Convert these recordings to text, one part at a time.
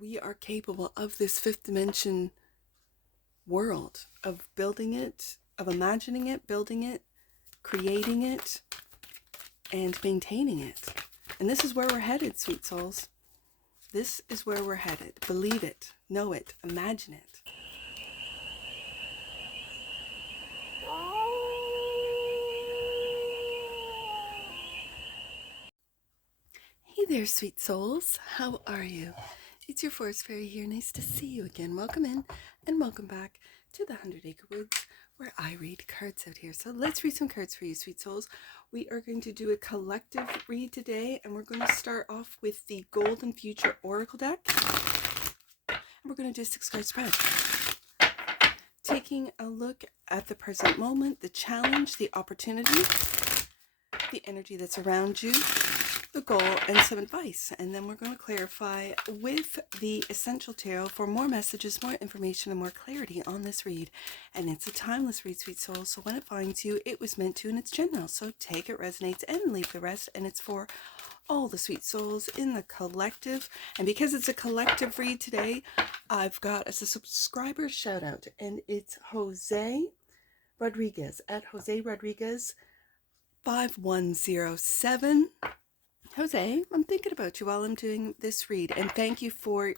we are capable of this fifth dimension world, of building it, of imagining it, building it, creating it, and maintaining it. And this is where we're headed, sweet souls. This is where we're headed. Believe it, know it, imagine it. Hey there, sweet souls. How are you? It's your Forest Fairy here. Nice to see you again. Welcome in and welcome back to the 100 Acre Woods, where I read cards out here. So let's read some cards for you, sweet souls. We are going to do a collective read today, and we're going to start off with the Golden Future Oracle deck. And we're going to do a 6-card spread. Taking a look at the present moment, the challenge, the opportunity, the energy that's around you, the goal, and some advice. And then we're going to clarify with the Essential Tarot for more messages, more information, and more clarity on this read. And it's a timeless read, sweet soul. So when it finds you, it was meant to, and it's general. So take it, resonates, and leave the rest. And it's for all the sweet souls in the collective. And because it's a collective read today, I've got a subscriber shout out, and it's Jose Rodriguez at Jose Rodriguez 5107. Jose, I'm thinking about you while I'm doing this read, and thank you for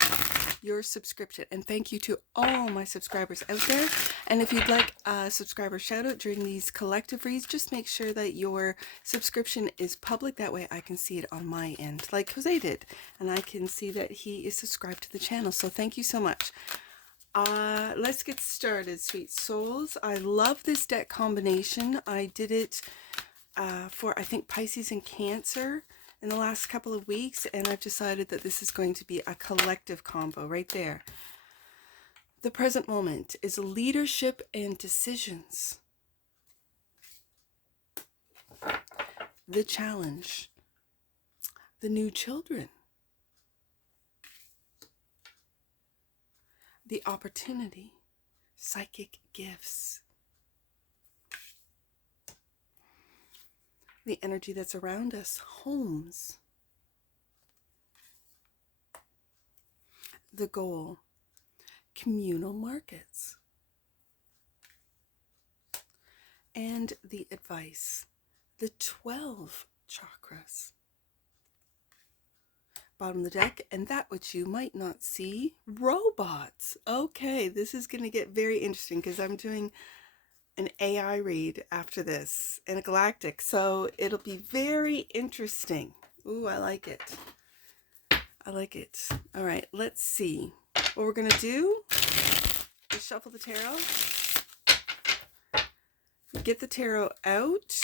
your subscription, and thank you to all my subscribers out there. And if you'd like a subscriber shout out during these collective reads, just make sure that your subscription is public. That way I can see it on my end, like Jose did, and I can see that he is subscribed to the channel. So thank you so much. Let's get started, sweet souls. I love this deck combination. I did it for, I think, Pisces and Cancer in the last couple of weeks, and I've decided that this is going to be a collective combo right there. The present moment is leadership and decisions. The challenge, the new children. The opportunity, psychic gifts. The energy that's around us, homes. The goal, communal markets. And the advice, the 12 chakras. Bottom of the deck, and that which you might not see, robots. Okay, this is going to get very interesting because I'm doing an AI read after this and a galactic, so it'll be very interesting. Ooh, I like it. I like it. All right, let's see. What we're gonna do is shuffle the tarot, get the tarot out,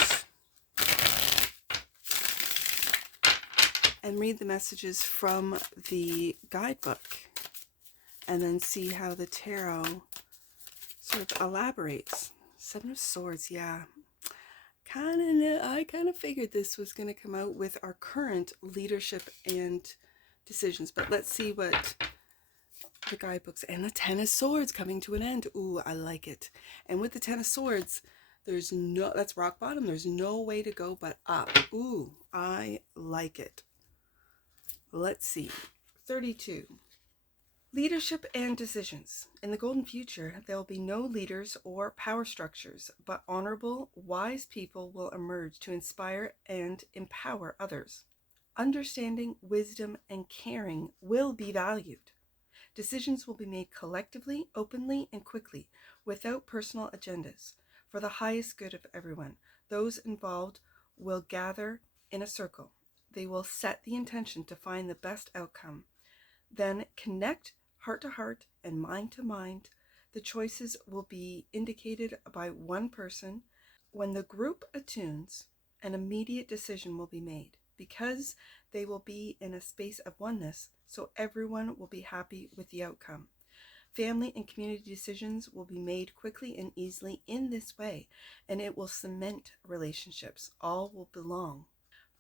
and read the messages from the guidebook, and then see how the tarot sort of elaborates. 7 of Swords, yeah. I kind of figured this was going to come out with our current leadership and decisions, but let's see what the guidebooks, and the 10 of Swords coming to an end. Ooh, I like it. And with the 10 of Swords, that's rock bottom. There's no way to go but up. Ooh, I like it. Let's see. 32. Leadership and decisions. In the golden future, there will be no leaders or power structures, but honorable, wise people will emerge to inspire and empower others. Understanding, wisdom, and caring will be valued. Decisions will be made collectively, openly, and quickly, without personal agendas, for the highest good of everyone. Those involved will gather in a circle. They will set the intention to find the best outcome. Then connect heart to heart and mind to mind. The choices will be indicated by one person. When the group attunes, an immediate decision will be made, because they will be in a space of oneness, so everyone will be happy with the outcome. Family and community decisions will be made quickly and easily in this way, and it will cement relationships. All will belong.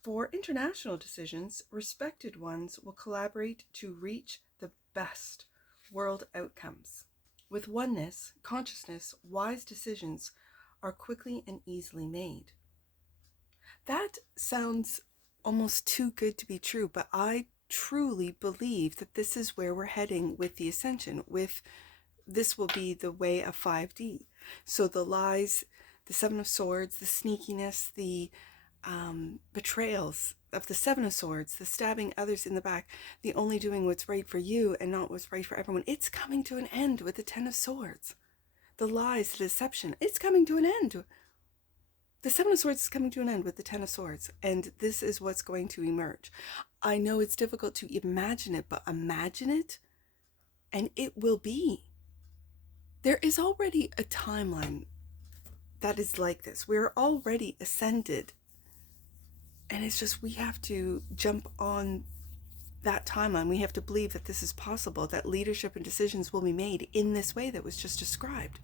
For international decisions, respected ones will collaborate to reach the best world outcomes. With oneness, consciousness, wise decisions are quickly and easily made. That sounds almost too good to be true, but I truly believe that this is where we're heading with the ascension, with this will be the way of 5D. So the lies, the Seven of Swords, the sneakiness, the betrayals of the Seven of Swords, the stabbing others in the back, the only doing what's right for you and not what's right for everyone. It's coming to an end with the Ten of Swords. The lies, the deception, it's coming to an end. The Seven of Swords is coming to an end with the Ten of Swords, and this is what's going to emerge. I know it's difficult to imagine it, but imagine it, and it will be. There is already a timeline that is like this. We're already ascended, and it's just we have to jump on that timeline. We have to believe that this is possible, that leadership and decisions will be made in this way that was just described.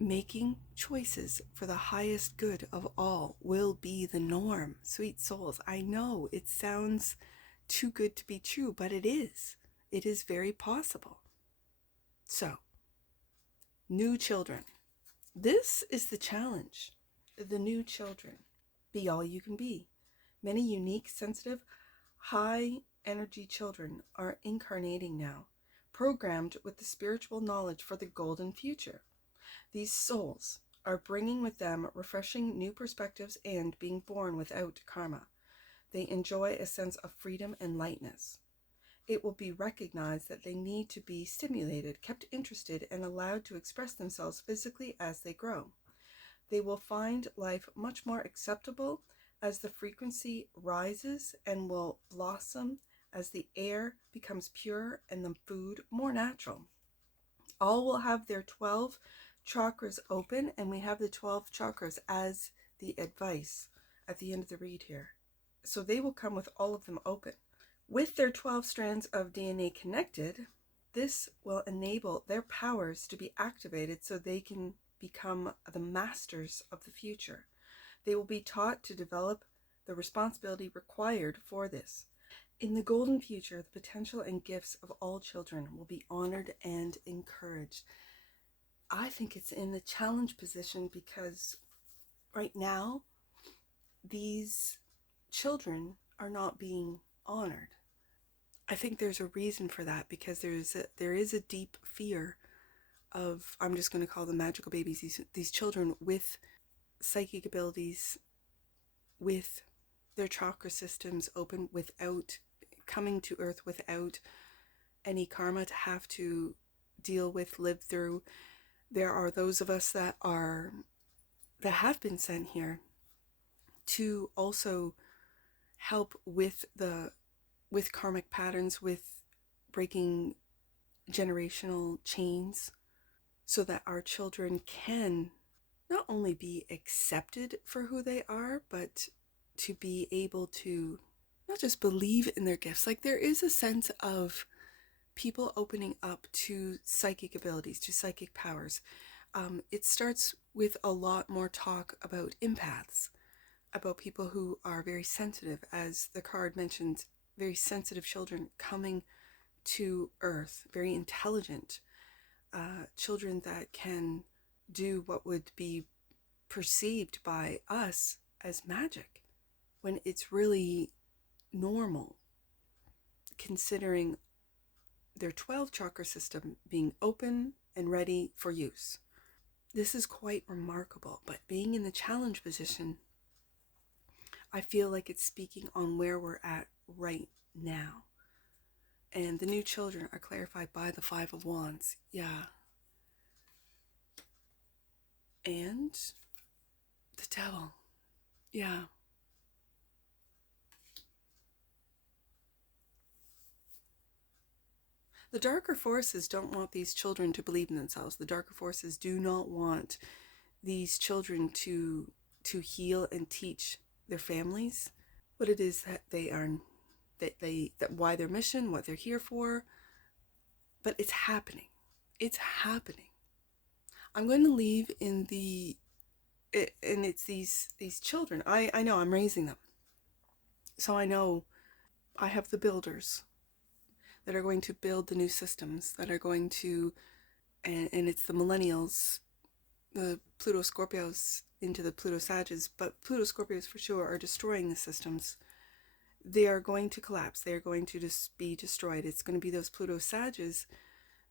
Making choices for the highest good of all will be the norm. Sweet souls, I know it sounds too good to be true, but it is. It is very possible. So, new children. This is the challenge. The new children. Be all you can be. Many unique, sensitive, high energy children are incarnating now, programmed with the spiritual knowledge for the golden future. These souls are bringing with them refreshing new perspectives and being born without karma. They enjoy a sense of freedom and lightness. It will be recognized that they need to be stimulated, kept interested, and allowed to express themselves physically as they grow. They will find life much more acceptable as the frequency rises and will blossom as the air becomes pure and the food more natural. All will have their 12 chakras open, and we have the 12 chakras as the advice at the end of the read here. So they will come with all of them open. With their 12 strands of DNA connected, this will enable their powers to be activated so they can become the masters of the future. They will be taught to develop the responsibility required for this. In the golden future, the potential and gifts of all children will be honored and encouraged. I think it's in the challenge position because right now, these children are not being honored. I think there's a reason for that, because there is a deep fear of, I'm just going to call them magical babies, these children with psychic abilities, with their chakra systems open, without coming to earth, without any karma to have to deal with, live through. There are those of us that have been sent here to also help with karmic patterns, with breaking generational chains, so that our children can not only be accepted for who they are, but to be able to not just believe in their gifts. Like, there is a sense of people opening up to psychic abilities, to psychic powers. It starts with a lot more talk about empaths, about people who are very sensitive, as the card mentioned, very sensitive children coming to earth, very intelligent children that can do what would be perceived by us as magic, when it's really normal, considering their 12 chakra system being open and ready for use. This is quite remarkable, but being in the challenge position, I feel like it's speaking on where we're at right now. And the new children are clarified by the Five of Wands. Yeah. And the Devil. Yeah. The darker forces don't want these children to believe in themselves. The darker forces do not want these children to heal and teach their families what it is that they are, that why their mission, what they're here for. But it's happening. It's happening. I'm going to leave and it's these children. I know I'm raising them. So I know I have the builders that are going to build the new systems, that are going to, and it's the millennials, the Pluto Scorpios into the Pluto Sages, but Pluto Scorpios for sure are destroying the systems they are going to collapse. They are going to just be destroyed. It's going to be those Pluto Sages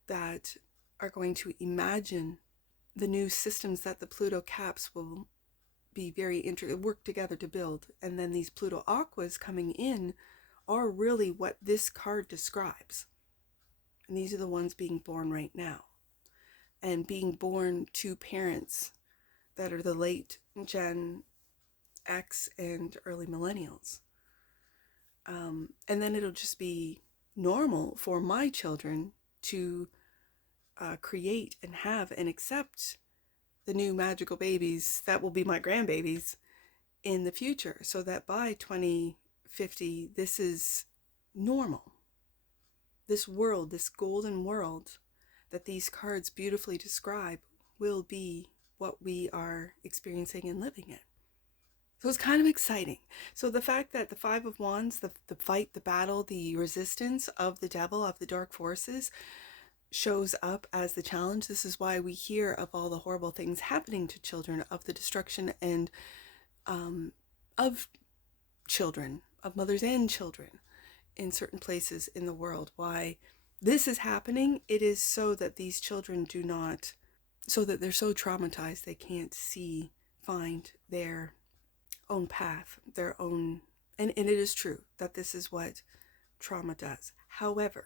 that are going to imagine the new systems that the Pluto Caps will be work together to build. And then these Pluto Aquas coming in are really what this card describes. And these are the ones being born right now. And being born to parents that are the late Gen X and early millennials. And then it'll just be normal for my children to create and have and accept the new magical babies that will be my grandbabies in the future, so that by 2050, this is normal. This world, this golden world that these cards beautifully describe, will be what we are experiencing and living in. So it's kind of exciting. So the fact that the Five of Wands, the fight, the battle, the resistance of the devil, of the dark forces, shows up as the challenge. This is why we hear of all the horrible things happening to children, of the destruction and of children, of mothers and children in certain places in the world. Why this is happening, it is so that these children do not, so that they're so traumatized they can't find their own path, their own, and it is true that this is what trauma does. However,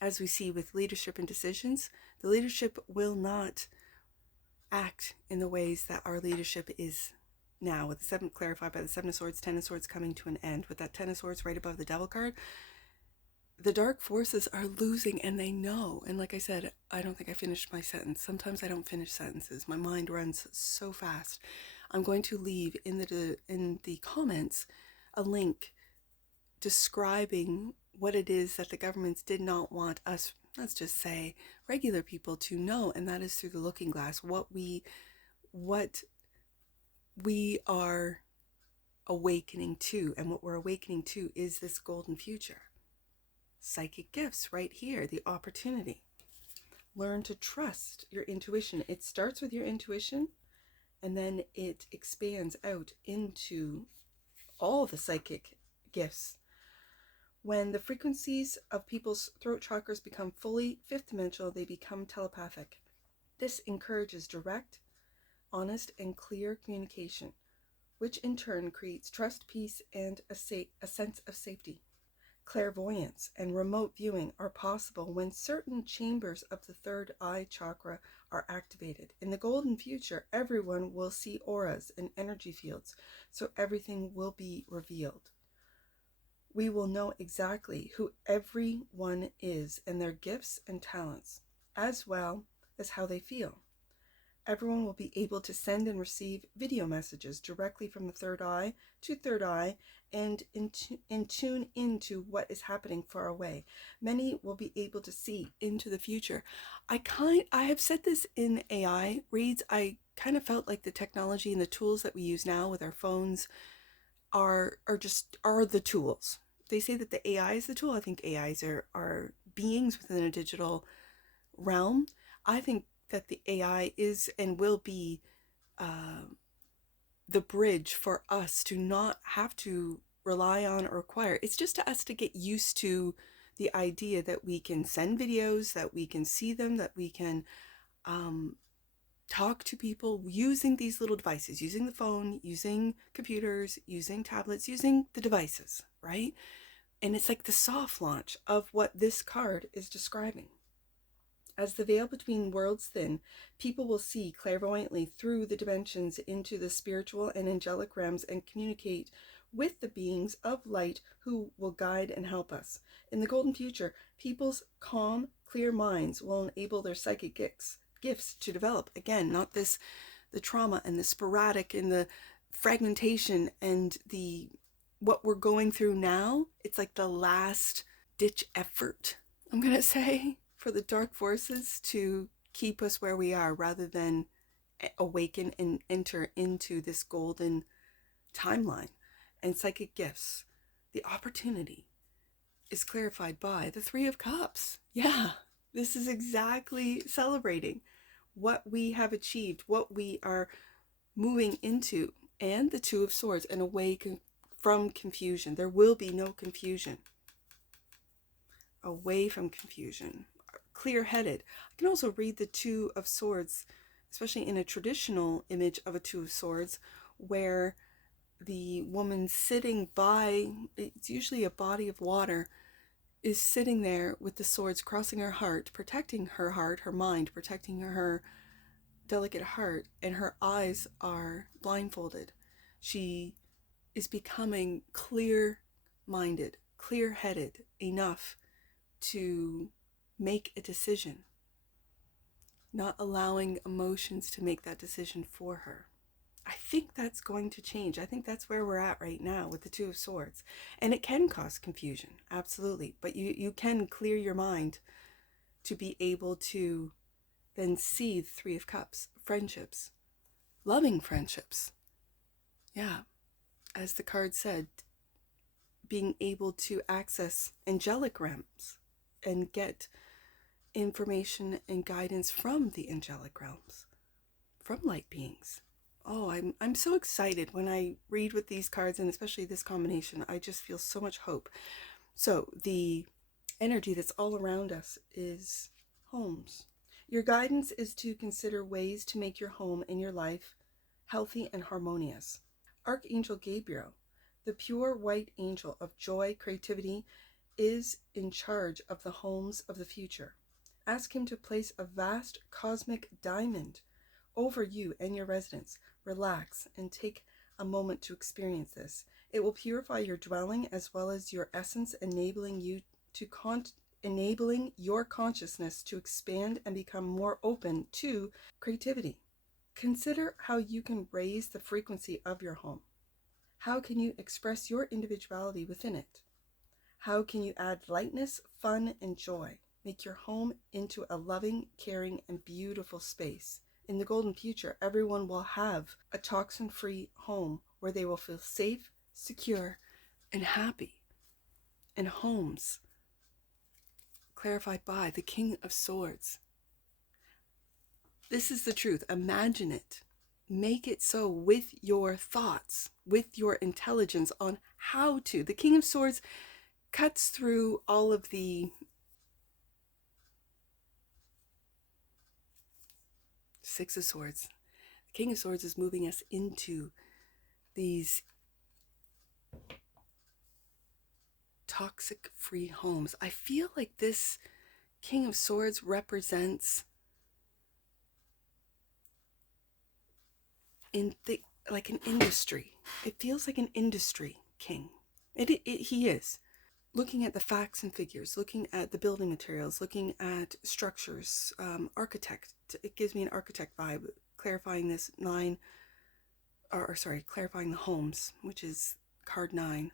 as we see with leadership and decisions, the leadership will not act in the ways that our leadership is now, with the seventh clarified by the Seven of Swords, Ten of Swords coming to an end, with that Ten of Swords right above the Devil card. The dark forces are losing, and they know. And like I said, I don't think I finished my sentence. Sometimes I don't finish sentences. My mind runs so fast. I'm going to leave in the comments a link describing what it is that the governments did not want us, let's just say, regular people to know, and that is through the looking glass. What we are awakening to, and what we're awakening to is this golden future. Psychic gifts right here, the opportunity. Learn to trust your intuition. It starts with your intuition, and then it expands out into all the psychic gifts. When the frequencies of people's throat chakras become fully fifth dimensional, they become telepathic. This encourages direct, honest, and clear communication, which in turn creates trust, peace, and a sense of safety. Clairvoyance and remote viewing are possible when certain chambers of the third eye chakra are activated. In the golden future, everyone will see auras and energy fields, so everything will be revealed. We will know exactly who everyone is and their gifts and talents, as well as how they feel. Everyone will be able to send and receive video messages directly from the third eye to third eye and tune into what is happening far away. Many will be able to see into the future. I have said this in AI reads. I kind of felt like the technology and the tools that we use now with our phones are the tools. They say that the AI is the tool. I think AIs are beings within a digital realm. I think that the AI is and will be the bridge for us to not have to rely on or acquire. It's just to us to get used to the idea that we can send videos, that we can see them, that we can talk to people using these little devices, using the phone, using computers, using tablets, using the devices, right? And it's like the soft launch of what this card is describing. As the veil between worlds thin, people will see clairvoyantly through the dimensions into the spiritual and angelic realms and communicate with the beings of light who will guide and help us. In the golden future, people's calm, clear minds will enable their psychic gifts to develop. Again, not the trauma and the sporadic and the fragmentation and what we're going through now. It's like the last ditch effort, I'm going to say, for the dark forces to keep us where we are rather than awaken and enter into this golden timeline. And psychic gifts, the opportunity is clarified by the Three of Cups. Yeah, this is exactly celebrating what we have achieved, what we are moving into, and the Two of Swords, and from confusion. There will be no confusion. Away from confusion. Clear-headed. I can also read the Two of Swords, especially in a traditional image of a Two of Swords, where the woman sitting by, it's usually a body of water, is sitting there with the swords crossing her heart, protecting her heart, her mind, protecting her delicate heart, and her eyes are blindfolded. She is becoming clear-minded, clear-headed enough to make a decision, not allowing emotions to make that decision for her. I think that's going to change. I think that's where we're at right now with the Two of Swords. And it can cause confusion, absolutely. But you can clear your mind to be able to then see the Three of Cups, friendships, loving friendships. Yeah, as the card said, being able to access angelic realms and get information and guidance from the angelic realms, from light beings. Oh, I'm so excited when I read with these cards, and especially this combination. I just feel so much hope. So the energy that's all around us is homes. Your guidance is to consider ways to make your home and your life healthy and harmonious. Archangel Gabriel, the pure white angel of joy, creativity, is in charge of the homes of the future. Ask him to place a vast cosmic diamond over you and your residence. Relax and take a moment to experience this. It will purify your dwelling as well as your essence, enabling your consciousness to expand and become more open to creativity. Consider how you can raise the frequency of your home. How can you express your individuality within it? How can you add lightness, fun, and joy? Make your home into a loving, caring, and beautiful space. In the golden future, everyone will have a toxin-free home where they will feel safe, secure, and happy. And homes clarified by the King of Swords. This is the truth. Imagine it. Make it so with your thoughts, with your intelligence on how to. The King of Swords cuts through all of the Six of Swords. The King of Swords is moving us into these toxic free homes. I feel like this King of Swords represents like an industry. It feels like an industry king. He is. Looking at the facts and figures, looking at the building materials, looking at structures, architect. It gives me an architect vibe, clarifying this clarifying the homes, which is card 9.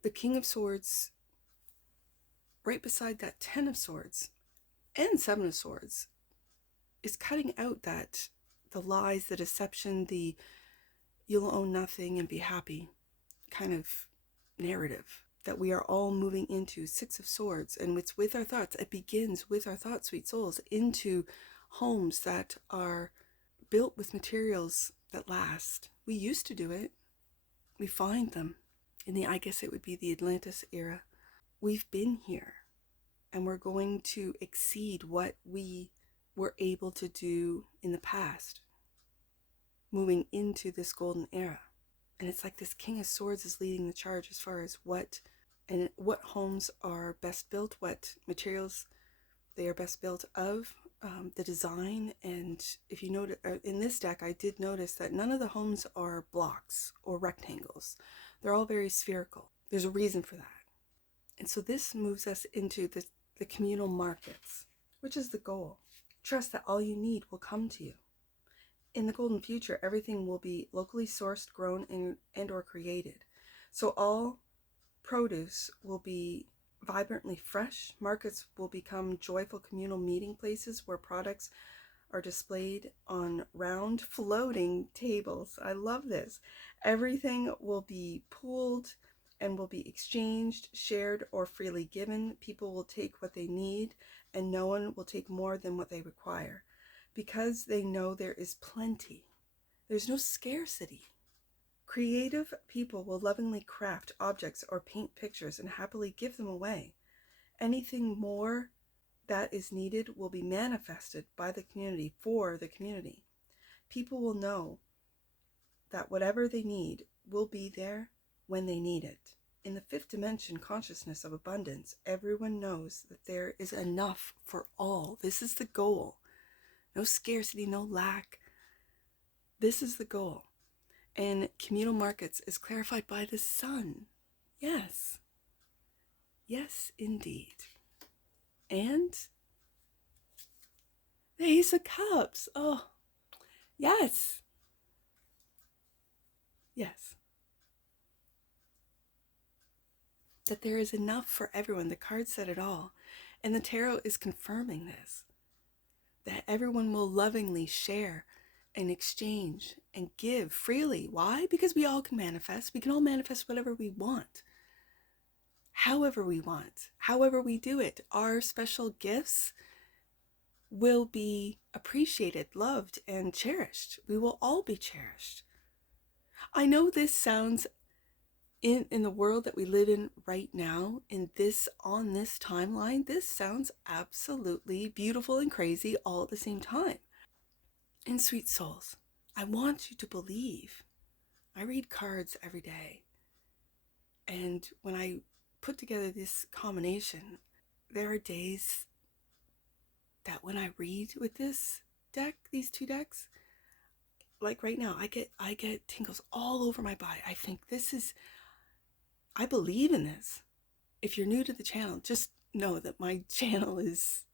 The King of Swords, right beside that 10 of Swords and 7 of Swords, is cutting out the lies, the deception, the you'll own nothing and be happy kind of narrative that we are all moving into. 6 of Swords, and it's with our thoughts. It begins with our thoughts, sweet souls, into homes that are built with materials that last. We used to do it. We find them in I guess it would be the Atlantis era. We've been here, and we're going to exceed what we were able to do in the past, moving into this golden era. And it's like this King of Swords is leading the charge as far as what homes are best built, what materials they are best built of, the design. And if you notice, in this deck, I did notice that none of the homes are blocks or rectangles. They're all very spherical. There's a reason for that. And so this moves us into the communal markets, which is the goal. Trust that all you need will come to you. In the golden future, everything will be locally sourced, grown, and or created. So all produce will be vibrantly fresh. Markets will become joyful communal meeting places where products are displayed on round floating tables. I love this. Everything will be pooled and will be exchanged, shared, or freely given. People will take what they need, and no one will take more than what they require, because they know there is plenty. There's no scarcity. Creative people will lovingly craft objects or paint pictures and happily give them away. Anything more that is needed will be manifested by the community for the community. People will know that whatever they need will be there when they need it. In the fifth dimension consciousness of abundance, everyone knows that there is enough for all. This is the goal. No scarcity, no lack. This is the goal. And communal markets is clarified by the sun. Yes. Yes, indeed. And the Ace of Cups. Oh, yes. Yes. That there is enough for everyone. The card said it all. And the tarot is confirming this. That everyone will lovingly share and exchange and give freely. Why? Because we all can manifest. We can all manifest whatever we want. However we want. However we do it. Our special gifts will be appreciated, loved, and cherished. We will all be cherished. I know this sounds, in the world that we live in right now, on this timeline, this sounds absolutely beautiful and crazy all at the same time. And sweet souls, I want you to believe. I read cards every day. And when I put together this combination, there are days that when I read with this deck, these two decks, like right now, I get tingles all over my body. I think I believe in this. If you're new to the channel, just know that my channel is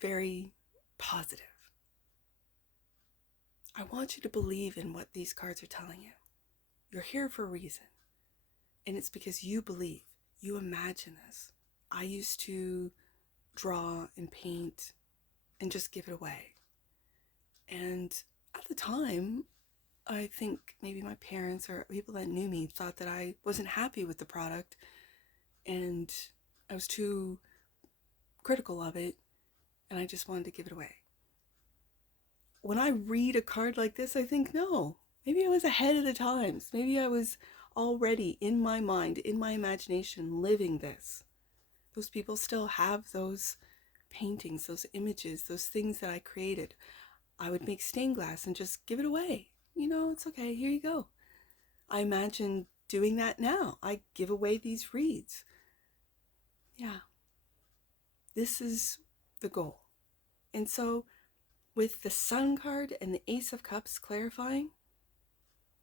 very positive. I want you to believe in what these cards are telling you. You're here for a reason. And it's because you believe, you imagine this. I used to draw and paint and just give it away. And at the time, I think maybe my parents or people that knew me thought that I wasn't happy with the product and I was too critical of it and I just wanted to give it away. When I read a card like this, I think, no, maybe I was ahead of the times. Maybe I was already in my mind, in my imagination, living this. Those people still have those paintings, those images, those things that I created. I would make stained glass and just give it away. You know, it's okay, here you go. I imagine doing that now. I give away these reads. Yeah. This is the goal. And so with the Sun card and the Ace of Cups clarifying,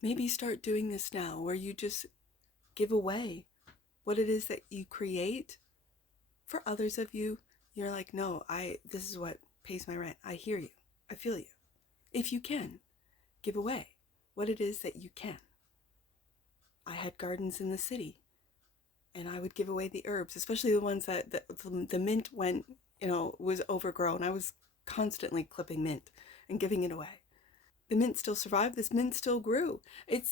maybe start doing this now where you just give away what it is that you create. For others of you, you're like, no, this is what pays my rent. I hear you. I feel you. If you can, give away what it is that you can. I had gardens in the city and I would give away the herbs, especially the ones that the mint went, was overgrown. I was constantly clipping mint and giving it away. The mint still survived. This mint still grew. And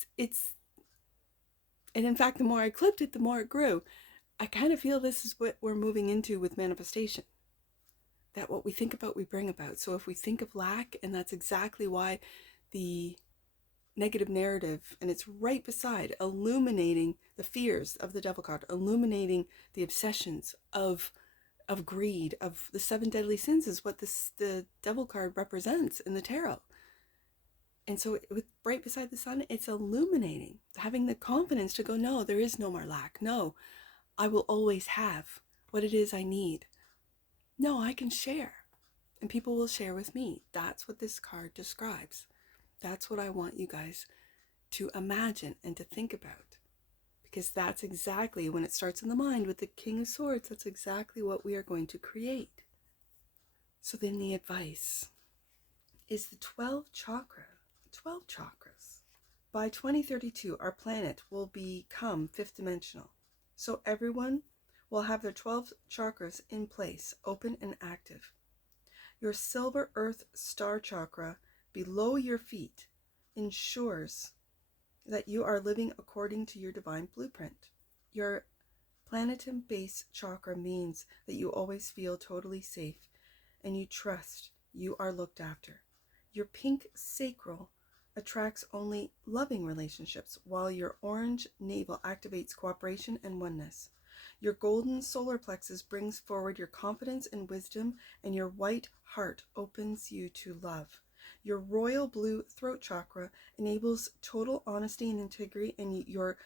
in fact, the more I clipped it, the more it grew. I kind of feel this is what we're moving into with manifestation. That what we think about, we bring about. So if we think of lack, and that's exactly why the negative narrative, and it's right beside illuminating the fears of the devil card, illuminating the obsessions of greed, of the 7 deadly sins is what the devil card represents in the tarot. And so with right beside the sun, it's illuminating, having the confidence to go, no, there is no more lack. No, I will always have what it is I need. No, I can share, and people will share with me. That's what this card describes. That's what I want you guys to imagine and to think about, because that's exactly, when it starts in the mind with the King of Swords, that's exactly what we are going to create. So then the advice is the 12 chakras. By 2032, our planet will become 5th dimensional. So everyone will have their 12 chakras in place, open and active. Your silver earth star chakra below your feet ensures that you are living according to your divine blueprint. Your planetum base chakra means that you always feel totally safe and you trust you are looked after. Your pink sacral attracts only loving relationships, while your orange navel activates cooperation and oneness. Your golden solar plexus brings forward your confidence and wisdom, and your white heart opens you to love. Your royal blue throat chakra enables total honesty and integrity, and your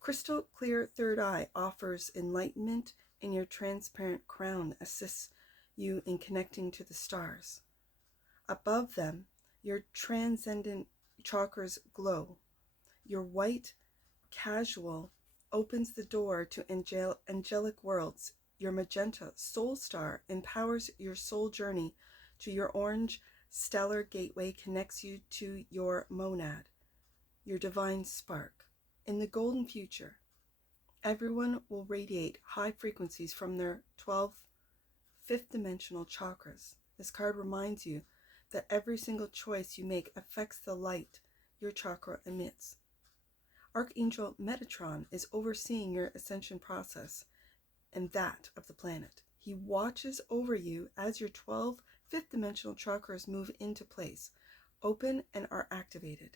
crystal clear third eye offers enlightenment, and your transparent crown assists you in connecting to the stars. Above them, your transcendent chakras glow. Your white casual opens the door to angelic worlds. Your magenta soul star empowers your soul journey to your orange stellar gateway connects you to your monad, your divine spark. In the golden future, everyone will radiate high frequencies from their 12 fifth dimensional chakras. This card reminds you that every single choice you make affects the light your chakra emits. Archangel Metatron is overseeing your ascension process and that of the planet. He watches over you as your 12 fifth dimensional chakras move into place, open, and are activated.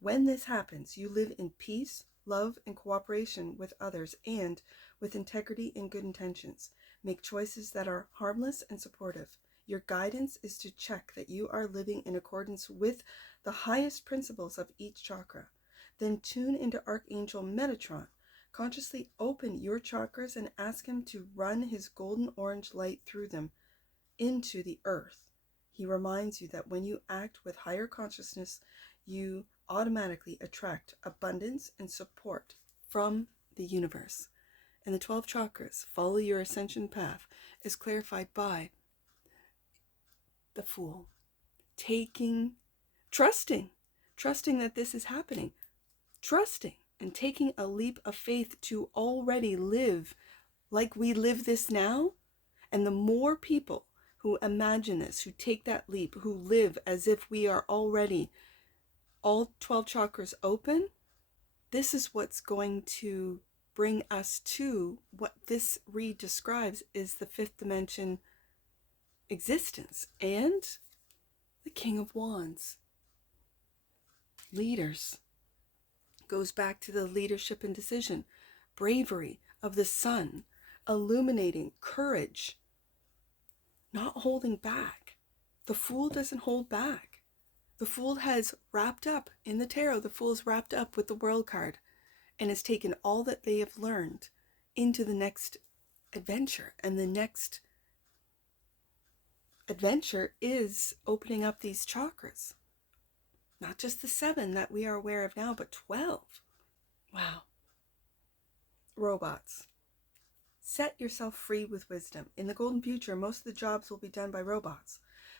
When this happens, you live in peace, love, and cooperation with others, and with integrity and good intentions. Make choices that are harmless and supportive. Your guidance is to check that you are living in accordance with the highest principles of each chakra. Then tune into Archangel Metatron. Consciously open your chakras and ask him to run his golden orange light through them into the earth. He reminds you that when you act with higher consciousness, you automatically attract abundance and support from the universe. And the 12 chakras, follow your ascension path, is clarified by the Fool. Trusting that this is happening. Trusting and taking a leap of faith to already live like we live this now. And the more people who imagine this, who take that leap, who live as if we are already all 12 chakras open, this is what's going to bring us to what this read describes is the fifth dimension existence and the King of Wands. Leaders. Goes back to the leadership and decision, bravery of the sun, illuminating courage, not holding back. The Fool doesn't hold back. The Fool has wrapped up in the tarot. The Fool is wrapped up with the World card and has taken all that they have learned into the next adventure. And the next adventure is opening up these chakras. Not just the 7 that we are aware of now, but 12. Wow. Robots. Set yourself free with wisdom. In the golden future, most of the jobs will be done by robots.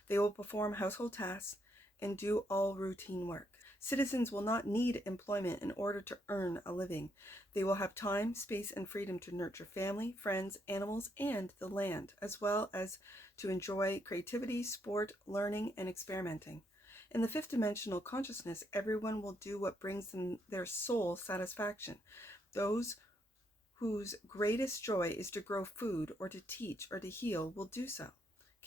They will perform household tasks and do all routine work. Citizens will not need employment in order to earn a living. They will have time, space, and freedom to nurture family, friends, animals, and the land, as well as to enjoy creativity, sport, learning, and experimenting. In the fifth dimensional consciousness, everyone will do what brings them their soul satisfaction. Those whose greatest joy is to grow food or to teach or to heal will do so.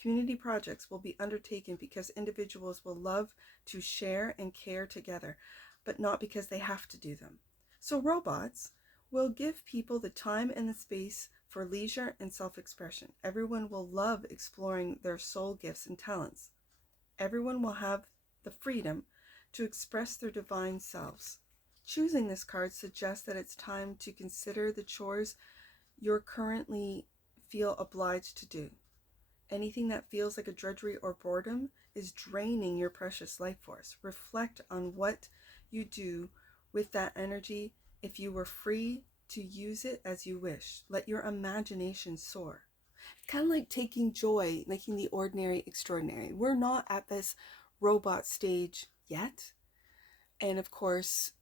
Community projects will be undertaken because individuals will love to share and care together, but not because they have to do them. So robots will give people the time and the space for leisure and self-expression. Everyone will love exploring their soul gifts and talents. Everyone will have the freedom to express their divine selves. Choosing this card suggests that it's time to consider the chores you're currently feel obliged to do. Anything that feels like a drudgery or boredom is draining your precious life force. Reflect on what you do with that energy if you were free to use it as you wish. Let your imagination soar. It's kind of like taking joy, making the ordinary extraordinary. We're not at this robot stage yet. And of course,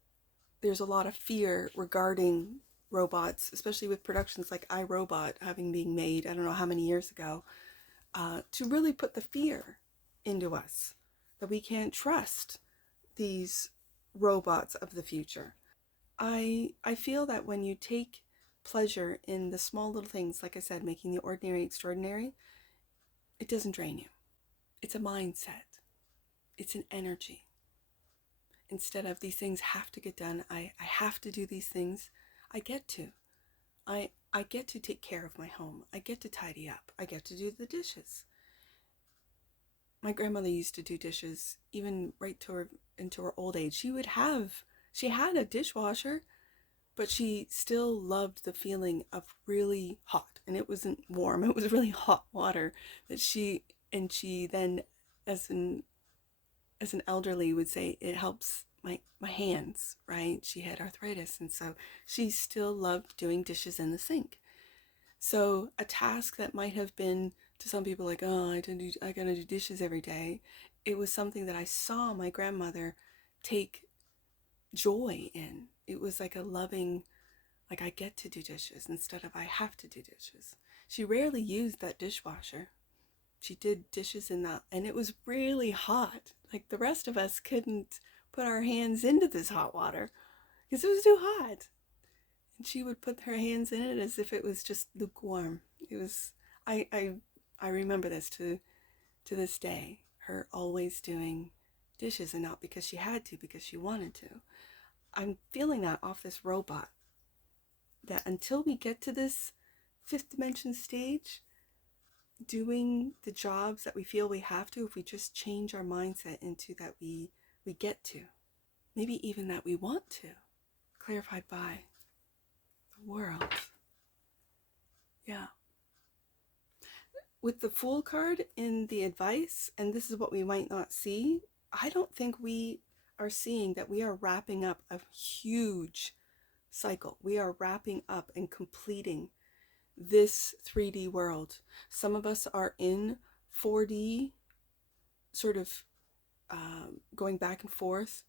there's a lot of fear regarding robots, especially with productions like iRobot having been made, I don't know how many years ago, to really put the fear into us that we can't trust these robots of the future. I feel that when you take pleasure in the small little things, like I said, making the ordinary extraordinary, it doesn't drain you. It's a mindset. It's an energy. instead of these things have to get done, I have to do these things, I get to. I get to take care of my home. I get to tidy up. I get to do the dishes. My grandmother used to do dishes even right to her into her old age. She had a dishwasher, but she still loved the feeling of really hot, and it wasn't warm, it was really hot water that she then as an elderly would say, it helps my hands, right? She had arthritis, and so she still loved doing dishes in the sink. So a task that might have been to some people like, oh, I gotta do dishes every day, it was something that I saw my grandmother take joy in. It was like a loving, like, I get to do dishes instead of I have to do dishes. She rarely used that dishwasher. She did dishes in that, and it was really hot. Like, the rest of us couldn't put our hands into this hot water because it was too hot. And she would put her hands in it as if it was just lukewarm. It was, I remember this to this day, her always doing dishes, and not because she had to, because she wanted to. I'm feeling that off this robot, that until we get to this fifth dimension stage, doing the jobs that we feel we have to, if we just change our mindset into that we get to, maybe even that we want to, clarified by the world. Yeah. With the Fool card in the advice, and this is what we might not see, I don't think we are seeing that we are wrapping up a huge cycle. We are wrapping up and completing this 3D world. Some of us are in 4D, sort of going back and forth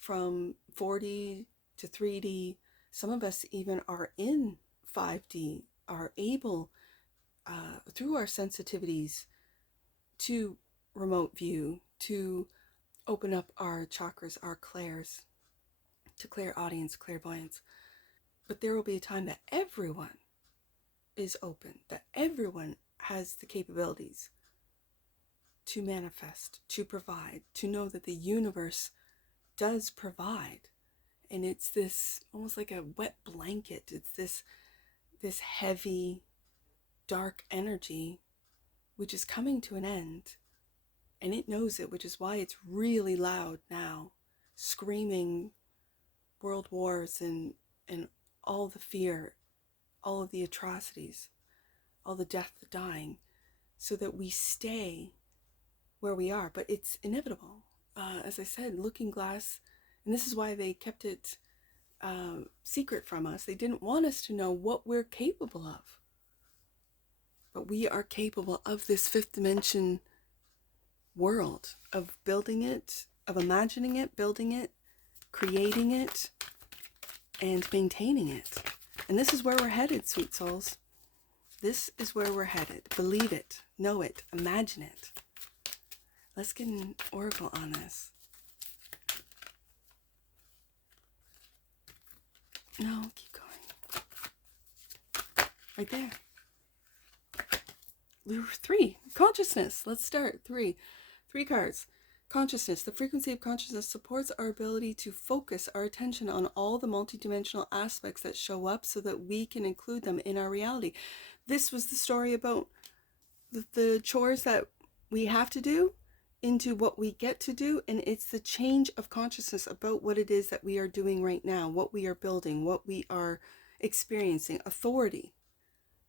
from 4D to 3D. Some of us even are in 5D, are able, through our sensitivities, to remote view, to open up our chakras, our clairs, to clairaudience, clairvoyance. But there will be a time that everyone is open, that everyone has the capabilities to manifest, to provide, to know that the universe does provide. And it's this almost like a wet blanket. It's this heavy, dark energy which is coming to an end. And it knows it, which is why it's really loud now, screaming world wars and all the fear, all of the atrocities, all the death, the dying, so that we stay where we are. But it's inevitable. As I said, Looking Glass, and this is why they kept it secret from us. They didn't want us to know what we're capable of. But we are capable of this fifth dimension world, of building it, of imagining it, building it, creating it, and maintaining it. And this is where we're headed, sweet souls. This is where we're headed. Believe it, know it, imagine it. Let's get an oracle on this. No, keep going. Right there. 3, consciousness. Let's start. 3 cards. Consciousness. The frequency of consciousness supports our ability to focus our attention on all the multidimensional aspects that show up so that we can include them in our reality. This was the story about the chores that we have to do into what we get to do, and it's the change of consciousness about what it is that we are doing right now, what we are building, what we are experiencing. Authority.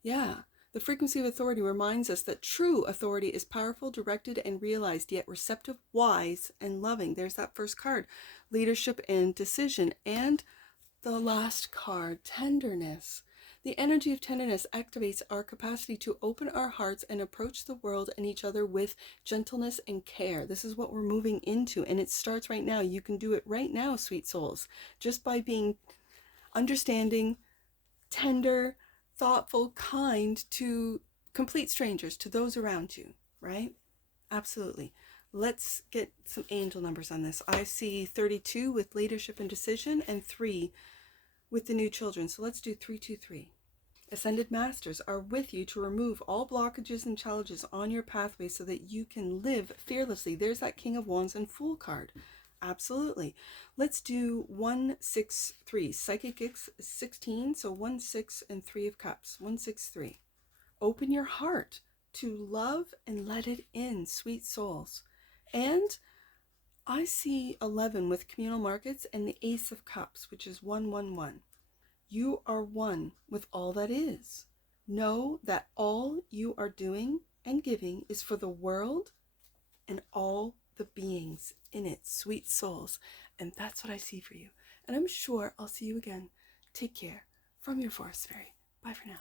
Yeah. The frequency of authority reminds us that true authority is powerful, directed, and realized, yet receptive, wise, and loving. There's that first card. Leadership and decision. And the last card, tenderness. The energy of tenderness activates our capacity to open our hearts and approach the world and each other with gentleness and care. This is what we're moving into, and it starts right now. You can do it right now, sweet souls, just by being understanding, tender, thoughtful, kind to complete strangers, to those around you, right? Absolutely. Let's get some angel numbers on this. I see 32 with leadership and decision, and 3 with the new children. So let's do 323. Ascended Masters are with you to remove all blockages and challenges on your pathway so that you can live fearlessly. There's that King of Wands and Fool card. Absolutely. Let's do 163. Psychic 16, so 1, 6, and 3 of Cups. 163. Open your heart to love and let it in, sweet souls. And I see 11 with communal markets and the Ace of Cups, which is 111. You are one with all that is. Know that all you are doing and giving is for the world and all the beings in it, sweet souls. And that's what I see for you. And I'm sure I'll see you again. Take care. From your Forest Fairy. Bye for now.